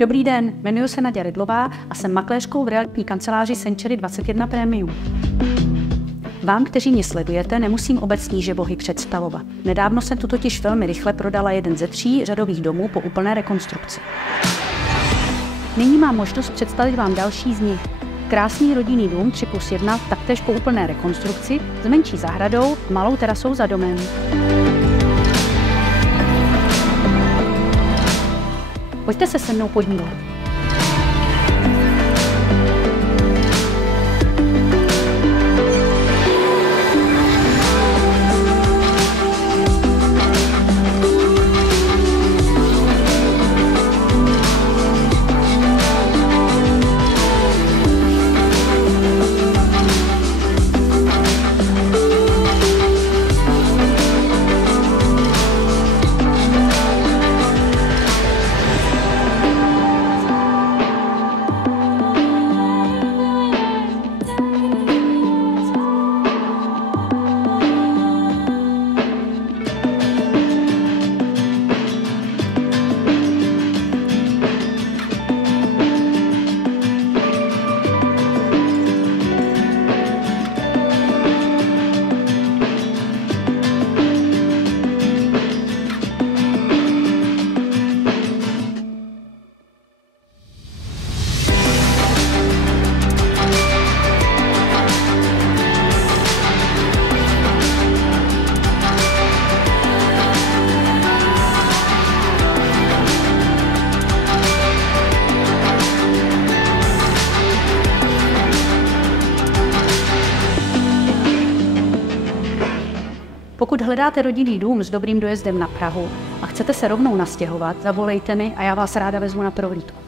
Dobrý den, jmenuji se Naďa Rydlová a jsem makléřkou v realitní kanceláři Century 21 Premium. Vám, kteří mě sledujete, nemusím obecní žebohy představovat. Nedávno jsem tu totiž velmi rychle prodala jeden ze 3 řadových domů po úplné rekonstrukci. Nyní mám možnost představit vám další z nich. Krásný rodinný dům 3+1, taktéž po úplné rekonstrukci, s menší zahradou, malou terasou za domem. Pojďte se se mnou podívat. Pokud hledáte rodinný dům s dobrým dojezdem na Prahu a chcete se rovnou nastěhovat, zavolejte mi a já vás ráda vezmu na prohlídku.